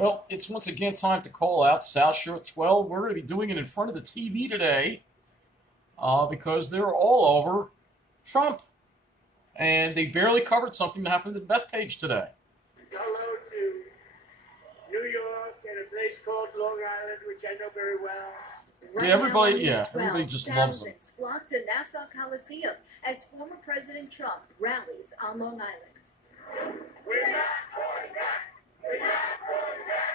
Well, it's once again time to call out SouthShore12. We're going to be doing it in front of the TV today because they're all over Trump. And they barely covered something that happened at Bethpage today. Hello to New York and a place called Long Island, which I know very well. Yeah, everybody just loves them. Thousands flocked to Nassau Coliseum as former President Trump rallies on Long Island. We're not going back. We're not going back.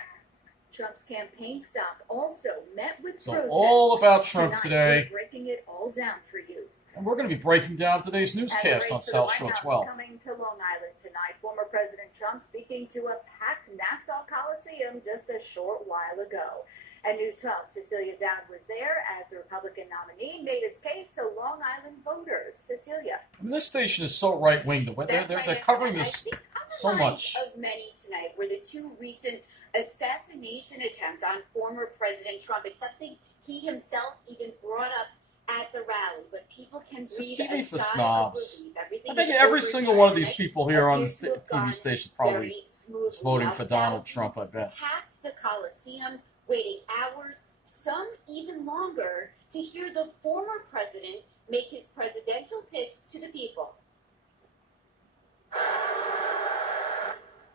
Trump's campaign stop also met with So protests. all about Trump Tonight, today. we're breaking it all down for you. And we're going to be breaking down today's newscast on SouthShore12. Coming to Long Island tonight, former President Trump speaking to a packed Nassau Coliseum just a short while ago. And News 12, Cecilia Dowd was there as the Republican nominee made his case to Long Island voters. Cecilia. I mean, this station is so right-wing. They're covering this so much. Of many tonight were the two recent assassination attempts on former President Trump. It's something he himself even brought up at the rally, but people can It's breathe TV a for sigh snobs. of relief. I think every single one of these people here on the TV station probably is voting for Donald Trump, I bet. Packed the Coliseum, waiting hours, some even longer, to hear the former president make his presidential pitch to the people.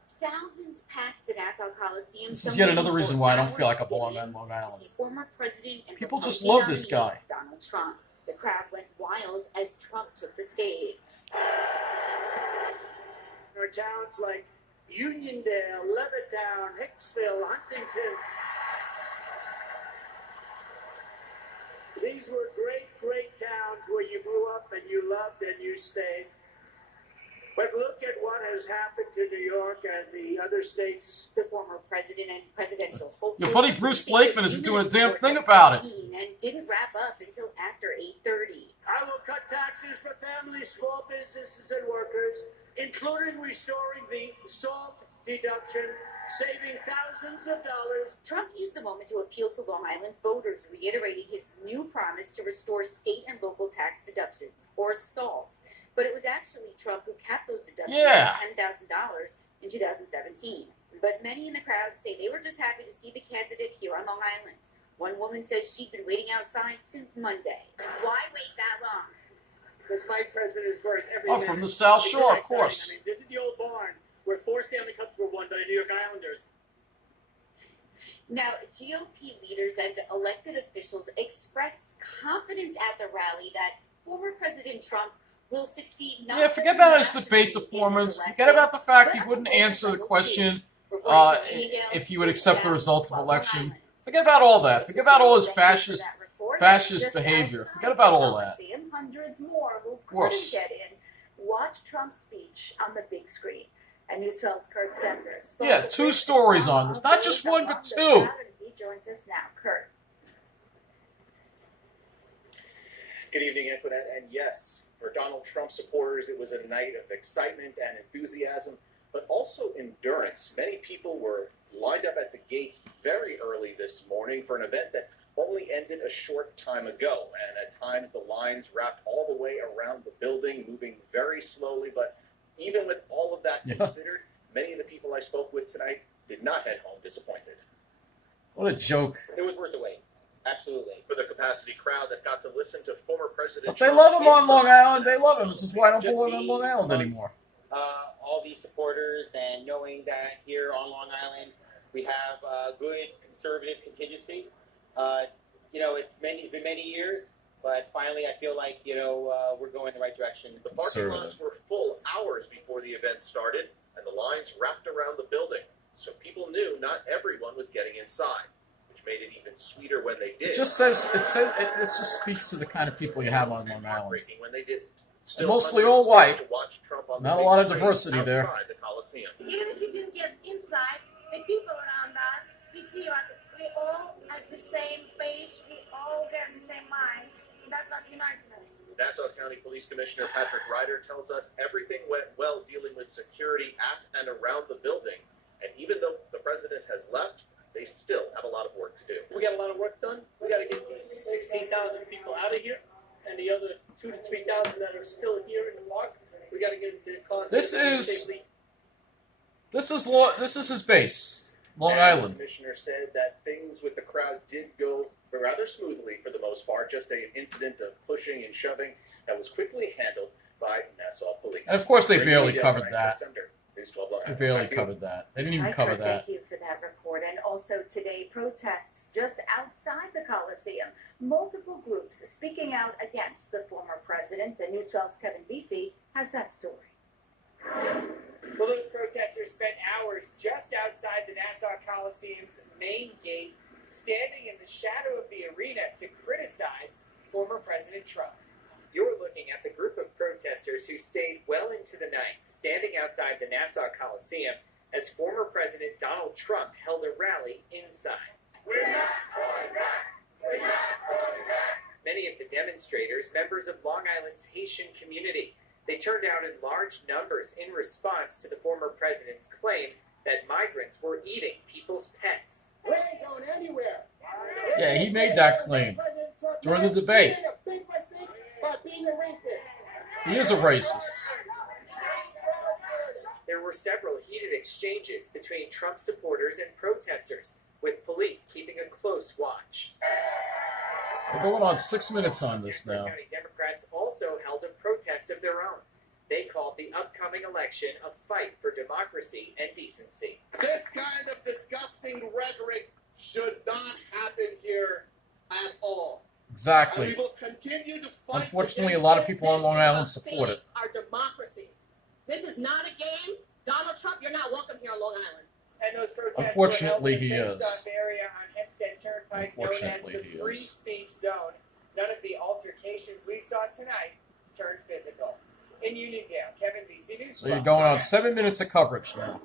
Thousands packed the Nassau Coliseum. This is yet another reason why I don't feel like I belong on Long Island. Former president and people just Republican love this guy. Donald Trump. The crowd went wild as Trump took the stage. There are towns like Uniondale, Levittown, Hicksville, Huntington. These were great, great towns where you grew up and you loved and you stayed. But look at what has happened to New York and the other states. The former president and presidential Hochul. Your buddy Bruce Blakeman isn't doing a damn thing about it. And didn't wrap up until after 8:30. I will cut taxes for families, small businesses, and workers, including restoring the SALT deduction, saving thousands of dollars. Trump used the moment to appeal to Long Island voters, reiterating his new promise to restore state and local tax deductions, or SALT. But it was actually Trump who capped those deductions at $10,000 in 2017. But many in the crowd say they were just happy to see the candidate here on Long Island. One woman says she'd been waiting outside since Monday. Why wait that long? Because my president is worth every Oh, minute. from the South Shore, of course. I mean, this is the old barn where 4 Stanley Cups were won by the New York Islanders. Now, GOP leaders and elected officials expressed confidence at the rally that former President Trump will succeed. Yeah, forget about his debate performance. Forget about the fact he wouldn't answer the question if he would accept the results of election. Forget about all that. Forget about all his fascist behavior. Forget about all that. Hundreds more who Of course. couldn't get in. Watch Trump's speech on the big screen. And News 12's Kurt Sanders. Yeah, 2 stories on this. Not just one, but 2. He joins us now. Kurt. Good evening, Antoinette. And yes, for Donald Trump supporters, it was a night of excitement and enthusiasm, but also endurance. Many people were lined up at the gates very early this morning for an event that only ended a short time ago. And at times, the lines wrapped all the way around the building, moving very slowly. But even with all of that considered, many of the people I spoke with tonight did not head home disappointed. What a joke. It was worth the wait. Absolutely. For the capacity crowd that got to listen to former President But they Trump love him on Long inside Island. They love him. This is why I don't belong on Long Island anymore. All these supporters, and knowing that here on Long Island we have a good conservative contingency. It's been many years, but finally I feel like we're going in the right direction. The parking lots were full hours before the event started, and the lines wrapped around the building. So people knew not everyone was getting inside, which made it even sweeter when they did. It just speaks to the kind of people you have on Long Island. When they did. And mostly all white. To watch Trump on Not the a lot of big diversity screen there. outside the Coliseum. Even if you didn't get inside, the people around us, we see like we all at the same page, we all get the same mind. That's not uniting us. Nassau County Police Commissioner Patrick Ryder tells us everything went well dealing with security at and around the building. And even though the president has left, they still have a lot of work to do. We got a lot of work done. We got to get these 16,000 people out of here, and the other 2,000 to 3,000 that are still here in the park, we got to get into the cars. This is his base. Long Island. The commissioner said that things with the crowd did go rather smoothly for the most part, just an incident of pushing and shoving that was quickly handled by Nassau police. And of course they barely covered that. News 12 Long They Island. barely covered that. They didn't even cover that. Thank you for that report. And also today, protests just outside the Coliseum. Multiple groups speaking out against the former president. And News 12's Kevin Vesey has that story. Well, those protesters spent hours just outside the Nassau Coliseum's main gate, standing in the shadow of the arena to criticize former President Trump. You're looking at the group of protesters who stayed well into the night, standing outside the Nassau Coliseum as former President Donald Trump held a rally inside. We're not going back! We're not going back! Many of the demonstrators, members of Long Island's Haitian community. They turned out in large numbers in response to the former president's claim that migrants were eating people's pets. We ain't going anywhere. Yeah, he made that claim during the debate. Being a racist. He is a racist. There were several heated exchanges between Trump supporters and protesters, with police keeping a close watch. We're going on 6 minutes on this now. County Democrats also held a protest of their own. They called the upcoming election a fight for democracy and decency. This kind of disgusting rhetoric should not happen here at all. Exactly. And we will continue to fight. Unfortunately, a lot of people on Long Island support it. Our democracy. This is not a game. Donald Trump, you're not welcome here on Long Island. And those protests Unfortunately, were held in he the is. fenced-off area on Hempstead Turnpike known as the Free Speech Zone. None of the altercations we saw tonight turned physical. In Uniondale, Kevin Vesey, News 12. So you're going on 7 minutes of coverage now.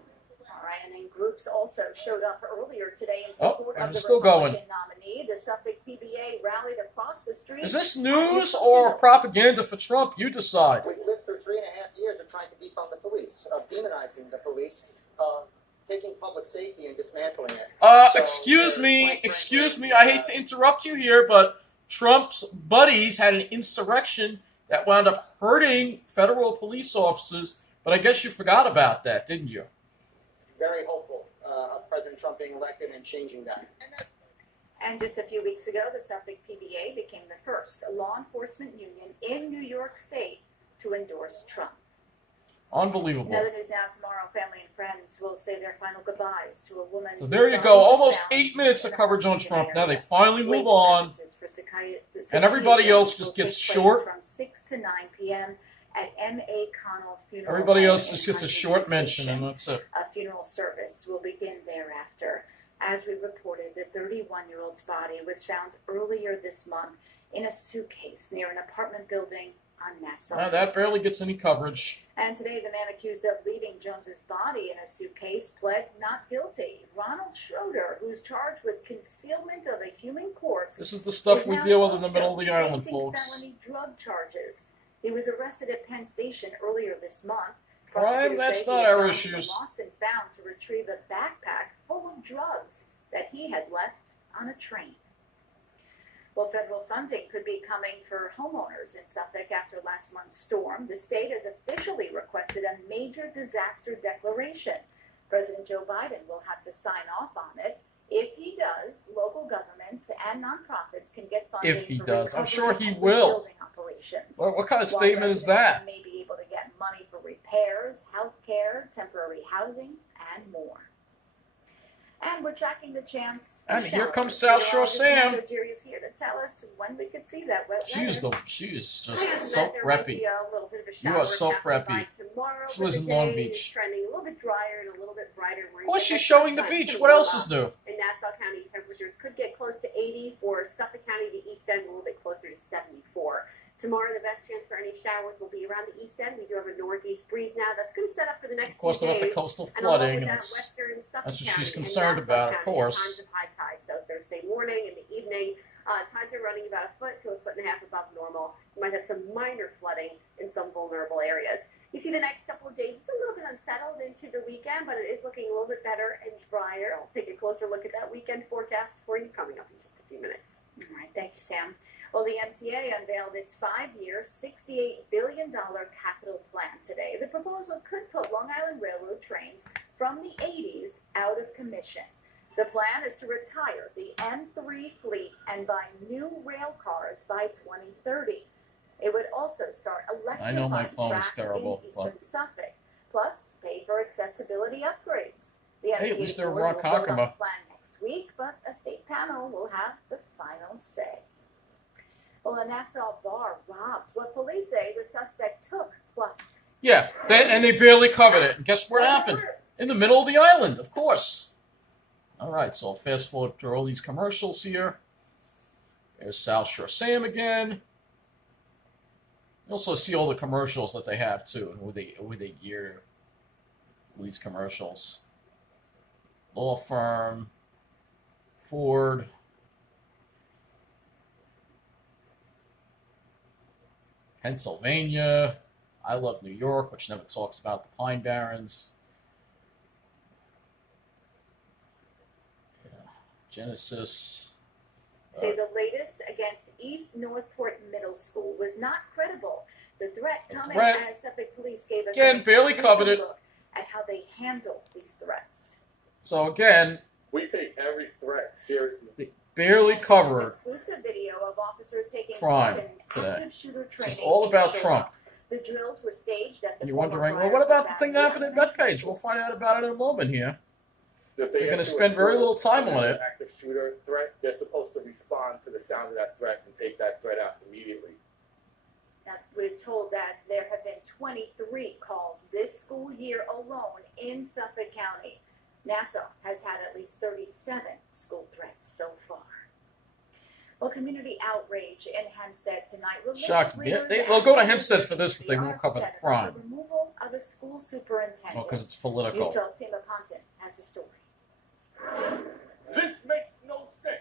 All right, and then groups also showed up earlier today in support of the still Republican going. nominee. The SUFFOLK PBA rallied across the street. Is this news or propaganda for Trump? You decide. We've lived through 3.5 years of trying to defund the police, of demonizing the police, taking public safety and dismantling it. Excuse me, I hate to interrupt you here, but Trump's buddies had an insurrection that wound up hurting federal police officers, but I guess you forgot about that, didn't you? Very hopeful of President Trump being elected and changing that. And just a few weeks ago, the SUFFOLK PBA became the first law enforcement union in New York State to endorse Trump. Unbelievable. In other news now, tomorrow, family and friends will say their final goodbyes to a woman. So there you go, almost 8 minutes of coverage on Trump. Now they finally move on, and everybody else just gets short. From 6 to 9 p.m. at M.A. Connell Funeral. Everybody else just gets a short mention, and that's it. A funeral service will begin thereafter. As we reported, the 31-year-old's body was found earlier this month in a suitcase near an apartment building on Nassau. Now that barely gets any coverage. And today, the man accused of leaving Jones's body in a suitcase pled not guilty. Ronald Schroeder, who's charged with concealment of a human corpse. This is the stuff we deal with in the middle of the island, folks. Felony drug charges. He was arrested at Penn Station earlier this month. Crime, that's not our issues. Lost and found to retrieve a backpack full of drugs that he had left on a train. Well, federal funding could be coming for homeowners in Suffolk after last month's storm. The state has officially requested a major disaster declaration. President Joe Biden will have to sign off on it. If he does, local governments and nonprofits can get funding. If he for does, I'm sure he recovery and will. rebuilding operations. Well, what kind of While statement is that? residents may be able to get money for repairs, health care, temporary housing, and more. And we're tracking the chance. And here comes South Shore Sam. Jerry is here to tell us when we could see that wet She's weather. just so preppy. You are so preppy. She lives in Long Beach. Trending a little bit drier and a little bit brighter. Of course, she's showing the beach. What else is new? In Nassau County, temperatures could get close to 80. For Suffolk County, the east end, a little bit closer to 74. Tomorrow, the best chance for any showers will be around the east end. We do have a northeast breeze now. That's going to set up for the next Of course, few about the days. coastal And along flooding. with that, That's western Suffolk what she's County concerned and about, Nassau of County, course. Times of high tide. So Thursday morning and the evening, tides are running about 1 to 1.5 foot above normal. You might have some minor flooding in some vulnerable areas. You see the next couple of days, it's a little bit unsettled into the weekend, but it is looking a little bit better and drier. I'll take a closer look at that weekend forecast for you coming up in just a few minutes. All right, thank you, Sam. Well, the MTA unveiled its 5-year, $68 billion capital plan today. The proposal could put Long Island Railroad trains from the 80s out of commission. The plan is to retire the M3 fleet and buy new rail cars by 2030. It would also start electrifying tracks in eastern Suffolk, plus pay for accessibility upgrades. The Hey, at least they're MTA board will vote on the Rock plan next week, but a state panel will have the final say. Well, a Nassau bar robbed what police say the suspect took, plus. Yeah, and they barely covered it. And guess where it happened? In the middle of the island, of course. All right, so I'll fast forward through all these commercials here. There's South Shore Sam again. You also see all the commercials that they have too, and who they gear these commercials. Law firm, Ford. Pennsylvania. I Love New York, which never talks about the Pine Barrens. Yeah. Genesis. Say the latest against East Northport Middle School was not credible. The threat coming as Suffolk Police gave us again, barely covered it. Look at how they handle these threats. So again, we take every threat seriously. They barely covered exclusive video of officers taking crime part in today. active shooter training. Just all about Trump. The drills were staged at the And you're wondering, well, what about the thing that happened at Bethpage? We'll find out about it in a moment here. They're going to spend very little time on it. Active shooter threat, they're supposed to respond to the sound of that threat and take that threat out immediately. Now, we're told that there have been 23 calls this school year alone in Suffolk County. Nassau has had at least 37 school threats so far. Well, community outrage in Hempstead tonight. Shocking. Yeah, they'll go to Hempstead for this, but they won't cover the crime. The removal of a school superintendent. Oh, because it's political. News 12's Tima Ponton has the story. This makes no sense.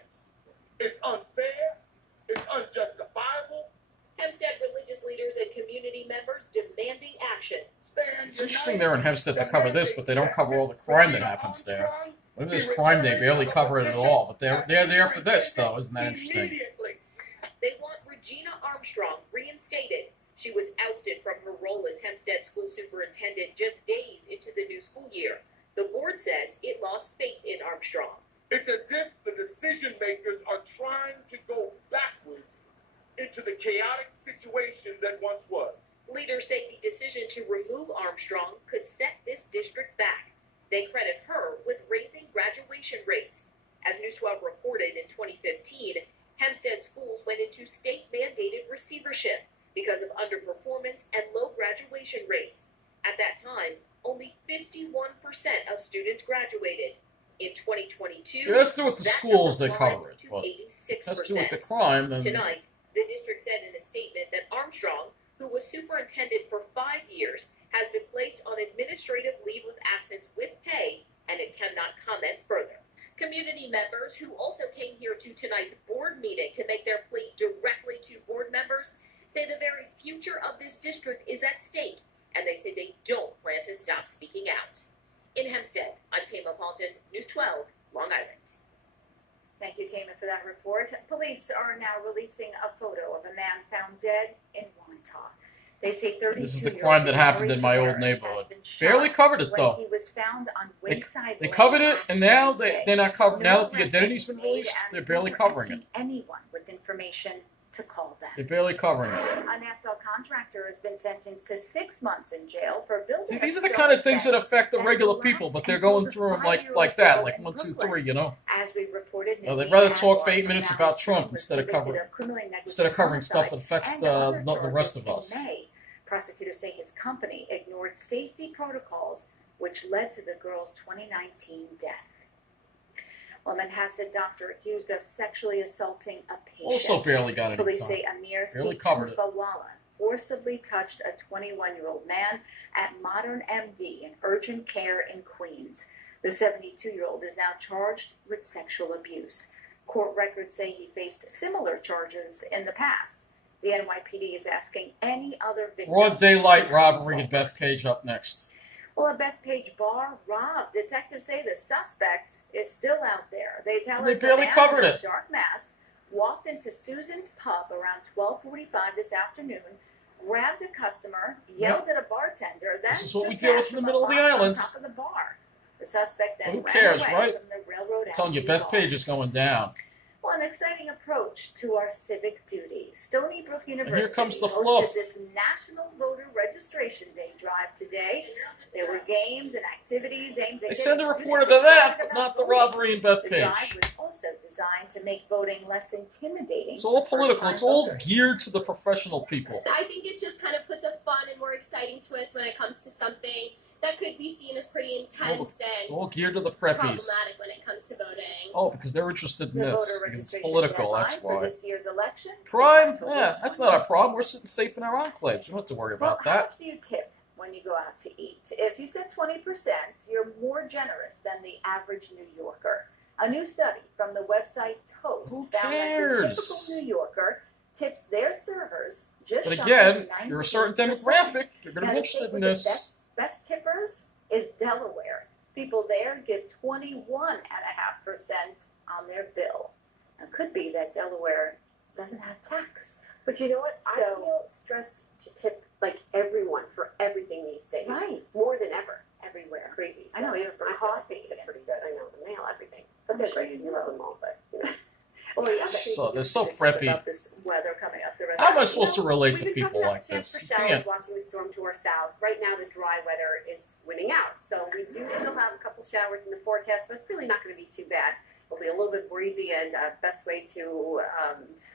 It's unfair. It's unjustifiable. Hempstead religious leaders and community members demanding action. It's interesting they're in Hempstead to cover this, but they don't cover all the crime that happens there. Look at this crime, they barely cover it at all. But they're there for this, though. Isn't that interesting? They want Regina Armstrong reinstated. She was ousted from her role as Hempstead school superintendent just days into the new school year. The board says it lost faith in Armstrong. It's as if the decision makers are trying to go backwards into the chaotic situation that once was. Leaders say the decision to remove Armstrong could set this district back. They credit her with raising graduation rates. As News 12 reported in 2015, Hempstead schools went into state-mandated receivership because of underperformance and low graduation rates. At that time, only 51% of students graduated. In 2022, so let's do with the schools that cover it. But 86%. Let's do with the crime. Then tonight, the district said in a statement that Armstrong, who was superintendent for 5 years, has been placed on administrative leave of absence with pay, and it cannot comment further. Community members who also came here to tonight's board meeting to make their plea directly to board members say the very future of this district is at stake, and they say they don't plan to stop speaking out. In Hempstead, I'm Tima Ponton, News 12, Long Island. Thank you, Tima, for that report. Police are now releasing a photo of a man found dead in Wantagh. They say 32 this is the crime that happened in my old neighborhood. Barely covered it, though. He was found on they covered it, and now they're not covering. Now that the identity's been released, they're barely covering it. Anyone with information to call them. They're barely covering it. A Nassau contractor has been sentenced to 6 months in jail for building. See, these are the kind of things that affect the regular people, but they're going through them like that, like 1, 2, 3, you know. As we reported, they'd rather talk for 8 minutes about Trump instead of covering stuff that affects the rest of us. Prosecutors say his company ignored safety protocols, which led to the girl's 2019 death. Well, Manhasset doctor accused of sexually assaulting a patient. Also barely got any Police time. say Amir Barely covered it. Situfawala forcibly touched a 21-year-old man at Modern MD in urgent care in Queens. The 72-year-old is now charged with sexual abuse. Court records say he faced similar charges in the past. The NYPD is asking any other victim. Broad daylight robbery at Bethpage up next. Well, a Bethpage bar robbed. Detectives say the suspect is still out there. They tell us barely covered it. Dark mask walked into Susan's pub around 12:45 this afternoon, grabbed a customer, yelled at a bartender. Then this is what we deal with in the middle of the islands. Top of the bar. The suspect then who cares, ran away right? from the railroad telling you, Bethpage is going down. Well, an exciting approach to our civic duty. Stony Brook University here comes the fluff. hosted this National Voter Registration Day drive today. There were games and activities aimed at They send a getting reporter students to that, excited but about not the voting. robbery in The drive Bethpage. was also designed to make voting less intimidating. It's all for political. It's all first-time voters. geared to the professional people. I think it just kind of puts a fun and more exciting twist when it comes to something that could be seen as pretty intense It's and all geared to the preppies. problematic when it comes to voting. Oh, because they're interested in The this. voter Because it's registration political, deadline that's for why. this year's election is Crime? October Yeah, that's not our 26th. problem. We're sitting safe in our enclaves. We don't have to worry Well, about how that. much do you tip when you go out to eat? If you said 20%, you're more generous than the average New Yorker. A new study from the website Toast Who found that the cares? typical New Yorker tips their servers just But shy again, of 98%. you're a certain demographic. You're going to Now, be the state interested in with the this. best tippers is Delaware. People there give 21.5% on their bill. It could be that Delaware doesn't have tax. But you know what? I So- feel stressed to tip like everyone for everything these days. Right. More than ever. Everywhere. It's crazy. I know, even for my coffee. It's pretty good. I know, the mail, everything. But I'm they're sure great. you You love do. them all, but you know. Well, yeah, They're so it's preppy. About this weather coming up the rest How of am I the supposed to relate to We've been people talking like about chance this? for You showers can't. watching the storm to our south. Right now, the dry weather is winning out. So we do still have a couple showers in the forecast, but it's really not going to be too bad. It'll be a little bit breezy, and best way to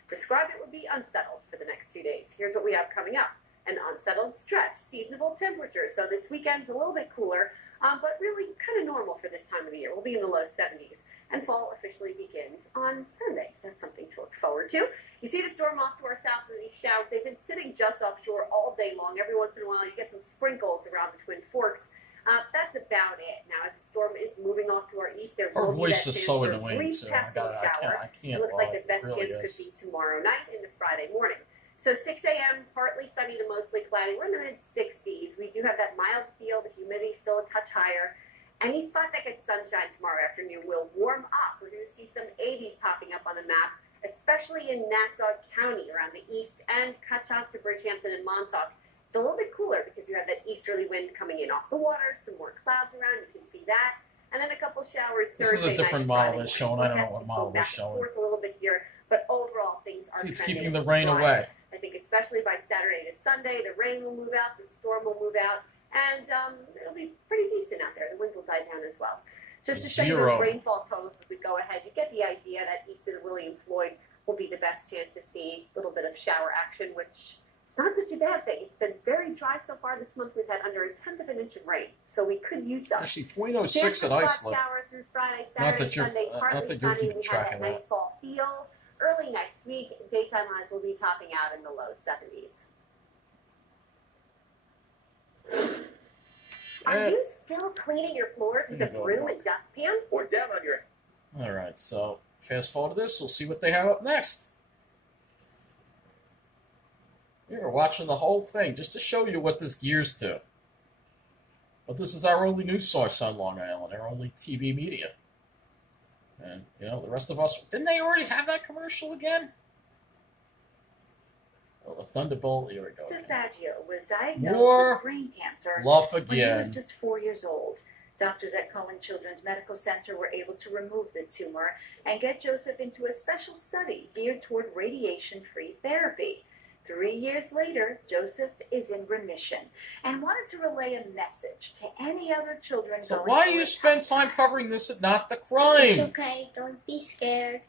describe it would be unsettled for the next few days. Here's what we have coming up. An unsettled stretch, seasonable temperatures. So this weekend's a little bit cooler, but really kind of normal for this time of the year. We'll be in the low 70s. And fall officially begins on Sunday. So that's something to look forward to. You see the storm off to our south with these showers. They've been sitting just offshore all day long. Every once in a while, you get some sprinkles around the Twin Forks. That's about it. Now, as the storm is moving off to our east, there Her will be voice that is chance so for a annoying, brief too. passing shower. I can't. It looks like the It best really chance is. could be tomorrow night into Friday morning. So 6 a.m., partly sunny to mostly cloudy. We're in the mid-60s. We do have that mild feel. The humidity still a touch higher. Any spot that gets sunshine tomorrow afternoon will warm up. We're going to see some 80s popping up on the map, especially in Nassau County around the east and cut out to Bridgehampton and Montauk. It's a little bit cooler because you have that easterly wind coming in off the water, some more clouds around. You can see that. And then a couple showers This is Thursday a different night, model Friday that's showing. morning. I don't know what model Back that's and showing. forth a little bit here, but overall things are See, it's trending keeping the rain dry. away. I think especially by Saturday to Sunday, the rain will move out, the storm will move out, and it'll be pretty decent out there. The winds will die down as well. Just to show you Zero. those rainfall totals as we go ahead, you get the idea that east of the William Floyd will be the best chance to see a little bit of shower action, which is not such a bad thing. It's been very dry so far this month. We've had under 1/10 of an inch of rain, so we could use some. Actually, .06 at Iceland. Shower through Friday, Not Saturday, that you're- Sunday, not partly that you're sunny. keeping We track have of that nice that. fall feel. Early next week, daytime highs will be topping out in the low 70s. Are you still cleaning your floors with a Here you go, broom Mark. and dustpan? Or down on your All right, so fast forward to this. We'll see what they have up next. You're watching the whole thing just to show you what this gears to. But this is our only news source on Long Island, our only TV media. And, you know, the rest of us, didn't they already have that commercial again? Oh, the Thunderbolt, here we go. Joseph Baggio was diagnosed More with brain cancer fluff when he was again. just 4 years old. Doctors at Cohen Children's Medical Center were able to remove the tumor and get Joseph into a special study geared toward radiation-free therapy. 3 years later, Joseph is in remission and wanted to relay a message to any other children So going why do through you a spend tough time covering this and not the It's crime? okay. Don't be scared.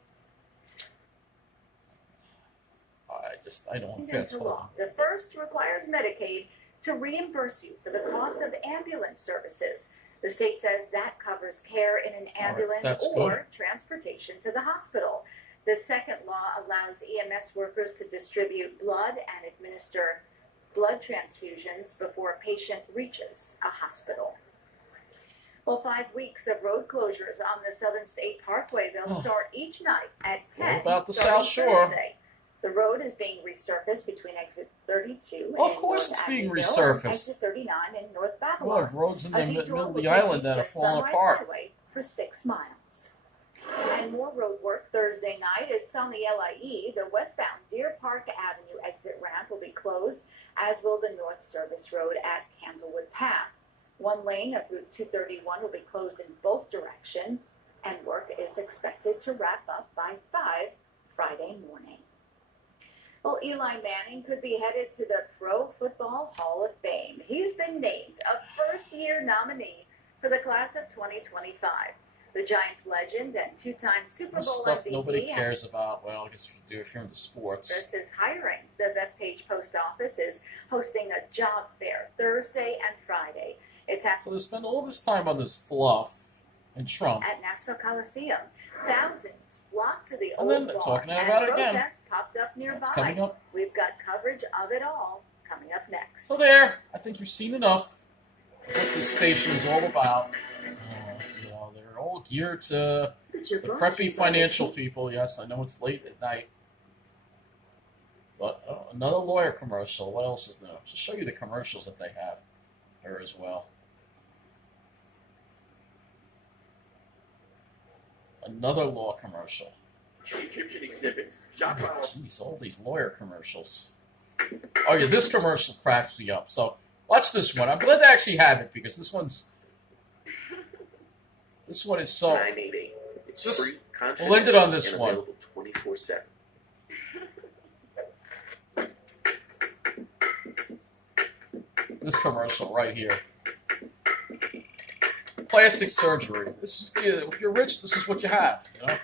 I don't want Into fast forward. law. The first requires Medicaid to reimburse you for the cost of ambulance services. The state says that covers care in an ambulance that's or good. transportation to the hospital. The second law allows EMS workers to distribute blood and administer blood transfusions before a patient reaches a hospital. Well, 5 weeks of road closures on the Southern State Parkway. They'll Oh. start each night at 10. What about the starting South Shore? Thursday. The road is being resurfaced between exit 32 Of and course North it's being Abbeville and resurfaced. exit 39 in North Well, Babylon. if roads in the A detour middle of will the take island you that are to falling Sunrise apart. Highway for 6 miles. And more road work Thursday night. It's on the LIE. The westbound Deer Park Avenue exit ramp will be closed, as will the North Service Road at Candlewood Path. One lane of Route 231 will be closed in both directions, and work is is expected to wrap up by 5 Friday morning. Well, Eli Manning could be headed to the Pro Football Hall of Fame. He's been named a first-year nominee for the class of 2025. The Giants legend and two-time Super Bowl stuff MVP. Nobody cares about. Well, I guess you do if you're into sports. This is hiring. The Bethpage Post Office is hosting a job fair Thursday and Friday. It's so they spend all this time on this fluff and Trump. At Nassau Coliseum. Thousands flocked to the and old then they're talking about it again. Protests popped up nearby. That's coming up. We've got coverage of it all coming up next. So there, I think you've seen enough of what this station is all about. You know, they're all geared to the preppy financial people. Yes, I know it's late at night. But another lawyer commercial. What else is new? Just show you the commercials that they have here as well. Another law commercial. Egyptian exhibits. Jeez, all these lawyer commercials. Oh yeah, this commercial cracks me up. So watch this one. I'm glad to actually have it because this one is so. 988. It's free. We'll end it on this one. 24/7. This commercial right here. Plastic surgery. This is the, if you're rich, this is what you have. You know?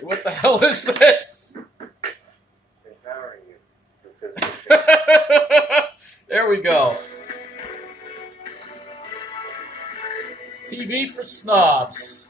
What the hell is this? Empowering you for physical. There we go. TV for snobs.